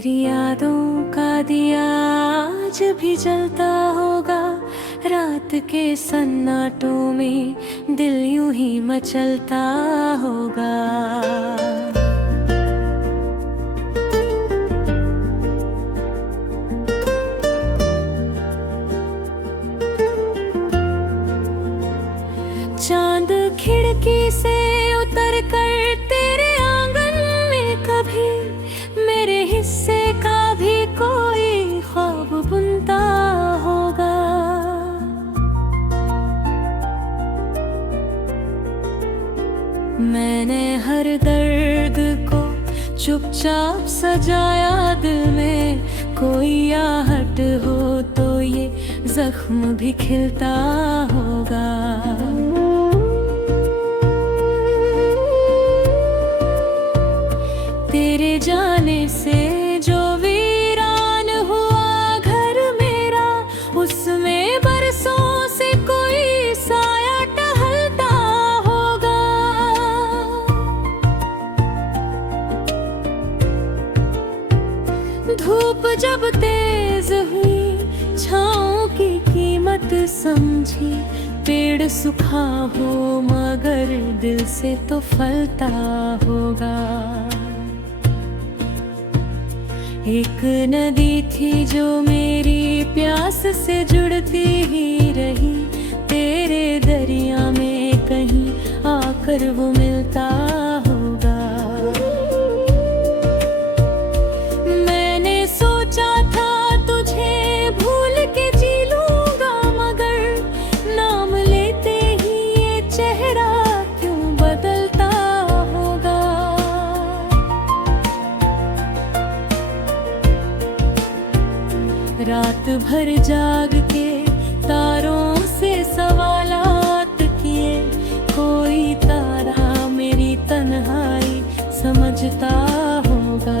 तेरी यादों का दिया आज भी जलता होगा। रात के सन्नाटों में दिल यूं ही मचलता होगा। चांद खिड़की से उतर कर तेरे आंगन में कभी मेरे हिस्से का भी कोई ख्वाब बुनता होगा। मैंने हर दर्द को चुपचाप सजाया दिल में, कोई आहट हो तो ये जख्म भी खिलता होगा। तेरे जाने से जो वीरान हुआ घर मेरा, उसमें बरसों से कोई साया टहलता होगा। धूप जब तेज हुई छाँव की कीमत समझी, पेड़ सूखा हो मगर दिल से तो फलता होगा। एक नदी थी जो मेरी प्यास से जुड़ती ही रही, तेरे दरिया में कहीं आकर वो मिलता होगा। मैंने सोचा था तुझे भूल के जी लूंगा, मगर नाम लेते ही ये चेहरा क्यों बदलता होगा। रात भर जाग के तारों से सवालात किए, कोई तारा मेरी तन्हाई समझता होगा।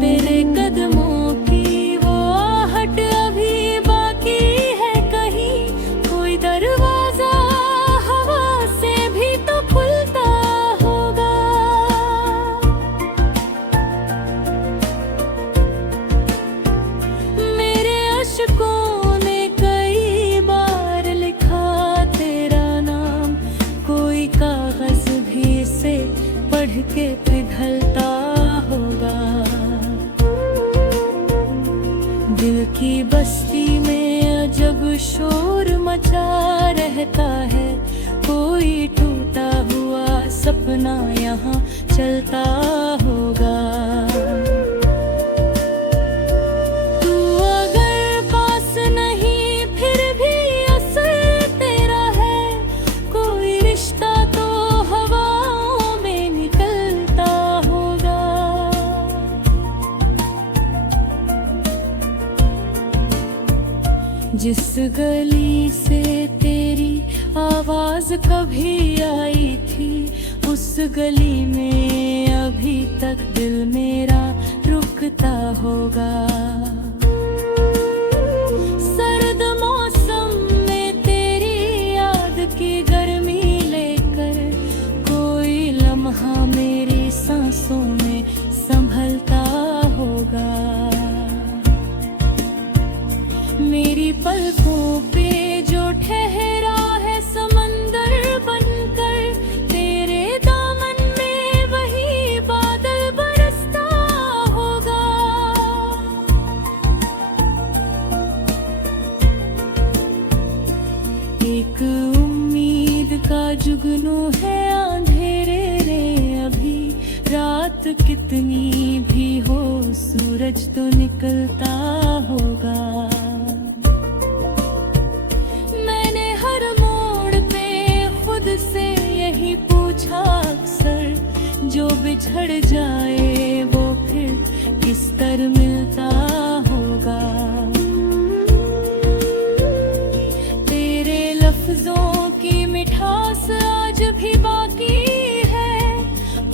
तेरे कदमों की वो आहट अभी बाकी है कहीं, कोई दरवाजा हवा से भी तो खुलता होगा। अशकों ने कई बार लिखा तेरा नाम, कोई कागज भी इसे पढ़ के पिघलता होगा। दिल की बस्ती में अजब शोर मचा रहता है, कोई टूटा हुआ सपना यहाँ चलता होगा। जिस गली से तेरी आवाज कभी आई थी, उस गली में अभी तक दिल मेरा रुकता होगा। सर्द मौसम में तेरी याद की गर्मी लेकर कोई लम्हा मेरी सांसों में संभलता होगा। मेरी पलकों पे जो ठहरा है समंदर बनकर, तेरे दामन में वही बादल बरसता होगा। एक उम्मीद का जुगनू है अंधेरे में अभी, रात कितनी भी हो सूरज तो निकलता होगा। से यही पूछा अक्सर, जो बिछड़ जाए वो फिर किस तरह मिलता होगा। तेरे लफ्जों की मिठास आज भी बाकी है,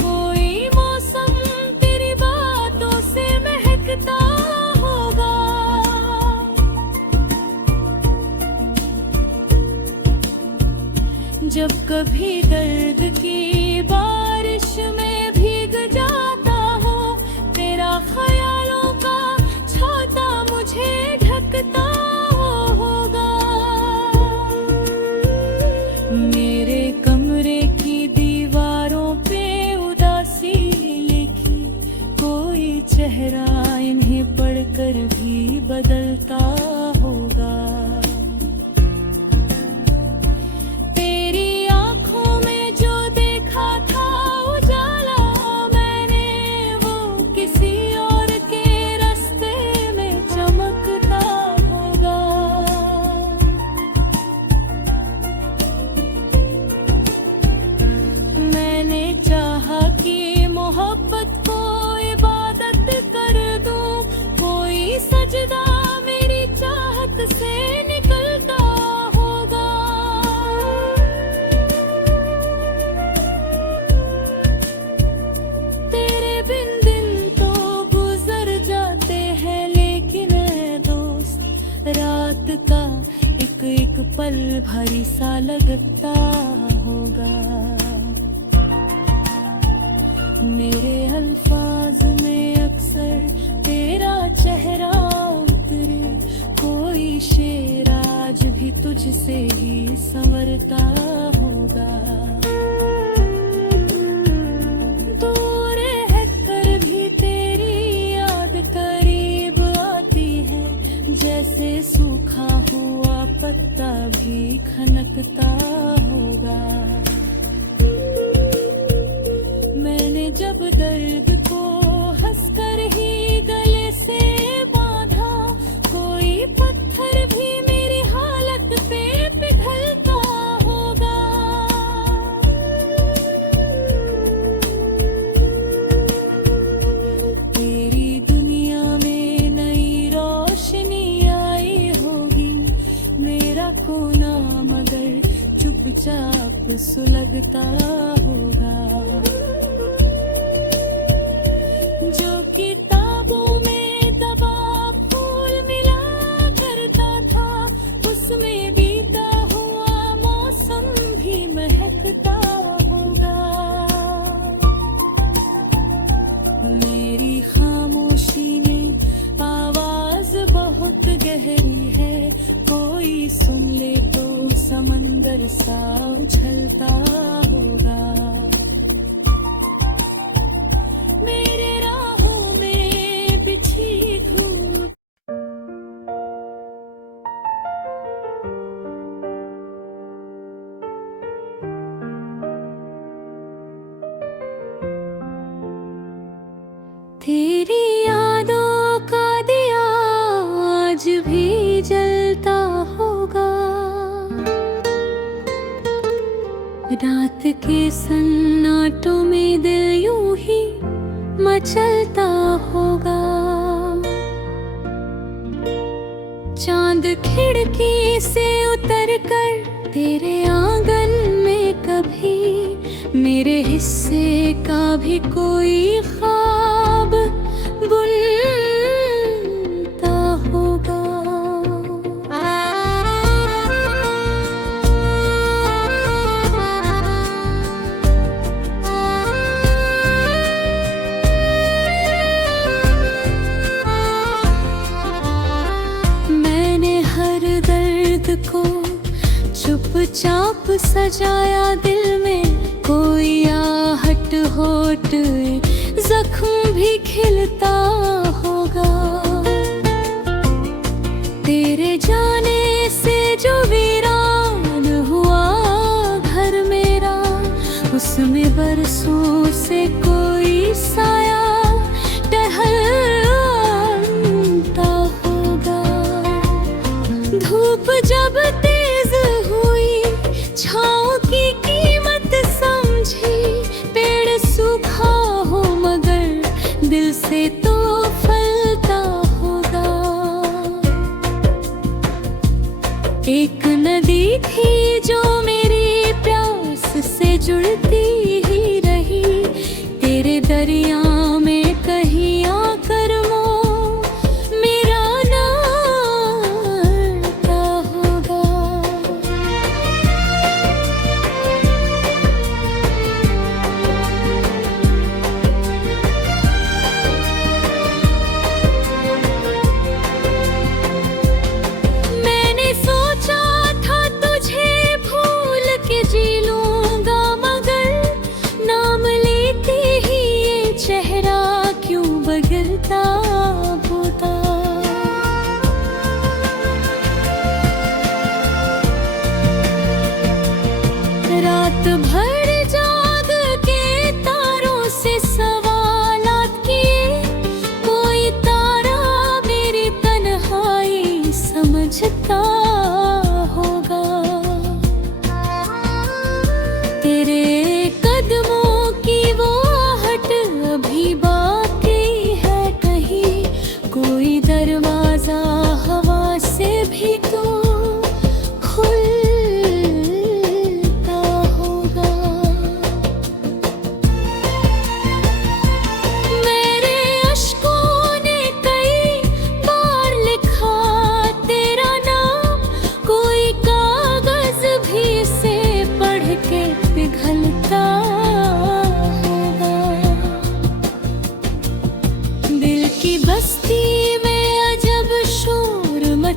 कोई मौसम तेरी बातों से महकता होगा। जब कभी दर्द की बारिश में भीग जाता सजदा मेरी चाहत से निकलता होगा। तेरे बिन दिन तो गुजर जाते हैं, लेकिन ऐ दोस्त रात का एक एक पल भारी सा लगता होगा। मेरे अल्फाज में अक्सर तेरा चेहरा उतरे, कोई शेर आज भी तुझसे ही संवरता होगा। दूर है कर भी तेरी याद करीब आती है, जैसे सूखा हुआ पत्ता भी खनकता होगा। मैंने जब दर्द को हंसकर ही गले से बांधा, कोई पत्थर भी मेरी हालत पे पिघलता होगा। तेरी दुनिया में नई रोशनी आई होगी, मेरा कोना मगर चुपचाप सुलगता होगा। जो किताबों में दबा फूल मिला करता था, उसमें बीता हुआ मौसम भी महकता होगा। मेरी खामोशी में आवाज बहुत गहरी है, कोई सुन ले तो समंदर सा उछलता होगा। मेरे राहों में बिछी धूप तेरी यादों का दिया आज भी जलता होगा। रात के सन्नाटों में दिल यूं ही मचलता होगा। चांद खिड़की से उतर कर तेरे आंगन में कभी मेरे हिस्से का भी कोई ख्वाब बुनता होगा। को चुपचाप सजाया दिल में, कोई आहट होठ जख्म भी खिलता होगा। तेरे जाने से जो वीरान हुआ घर मेरा, उसमें बरसों से कोई साया टहलता होगा। धूप जब तेज हुई, छाँव की कीमत समझी, पेड़ सूखा हो मगर दिल से तो फलता होगा। एक नदी थी जो मेरी प्यास से जुड़ती ही रही, तेरे दरिया में कहीं आकर मेरा नाता होगा। मैंने सोचा था तुझे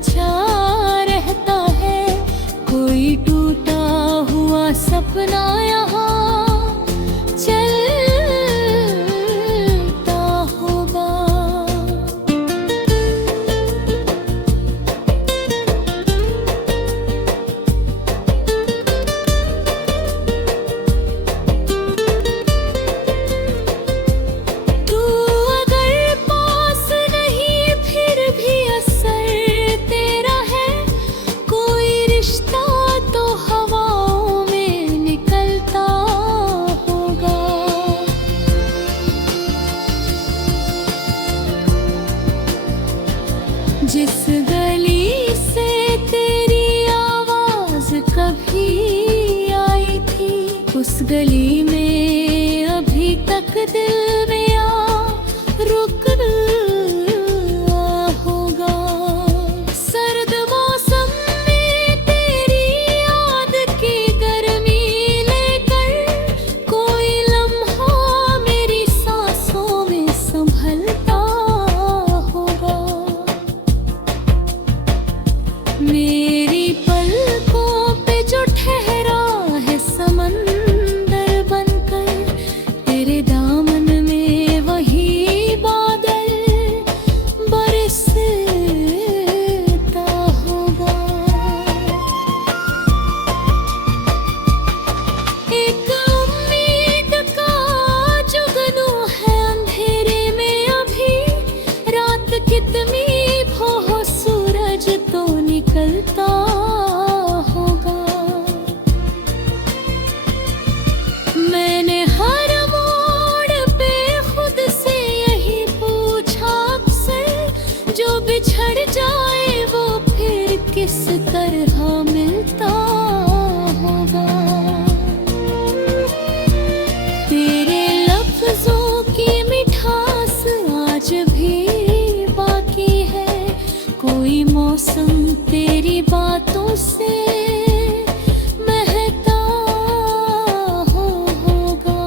बचा रहता है, कोई टूटा हुआ सपना यहाँ चलता होगा। तू अगर पास नहीं फिर भी असर तेरा है, कोई रिश्ता तो हवाओं में निकलता होगा। जिस गली से तेरी आवाज कभी आई थी, उस गली में अभी तक दिल मेरा रुकना होगा। सर्द मौसम में तेरी याद की गर्मी लेकर कोई लम्हा मेरी सांसों में संभलता होगा। मेरी पलकों पे जो ठहरा है समंदर बनकर, तेरे दामन में वही बादल बरसता होगा। एक उम्मीद का जुगनू है अंधेरे में अभी, रात कितनी हो सूरज तो निकलता होगा। मैंने हर मोड़ पे खुद से यही पूछा अक्सर, जो बिछड़ जाए वो फिर किस तरह मिलता होगा। तेरे लफ्जों की मिठास आज भी बाकी है, कोई मौसम तेरी बातों से महकता होगा।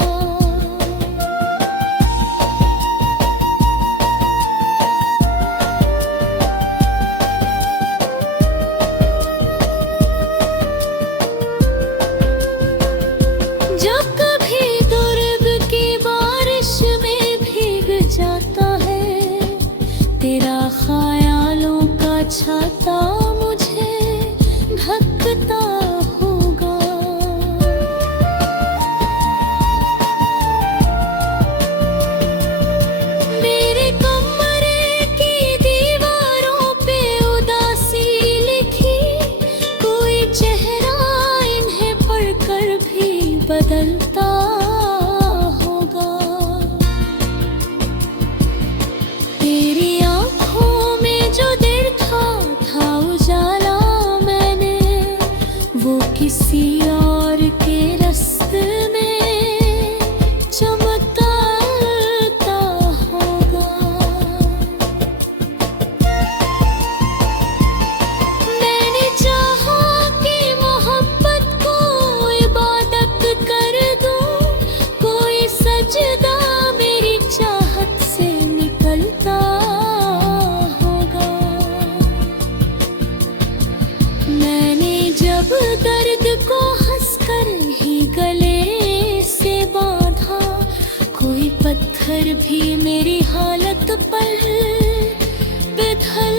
जब कभी दुर्ग की बारिश में भीग जाता है, तेरा ख्यालों का छाता मुझे ढकता होगा। मेरे कमरे की दीवारों पे उदासी लिखी, कोई चेहरा इन्हें पढ़कर भी बदलता होगा। तेरी आँखों में जो दिल था उजाला मैंने वो किसी और के रास्ते में चमकता होगा। मैंने चाहा कि मोहब्बत को इबादत कर दूं, कोई सजदा मेरी चाहत से निकलता होगा। मैंने जब दर्द को हंसकर ही गले से बांधा, कोई पत्थर भी मेरी हालत पर पिघल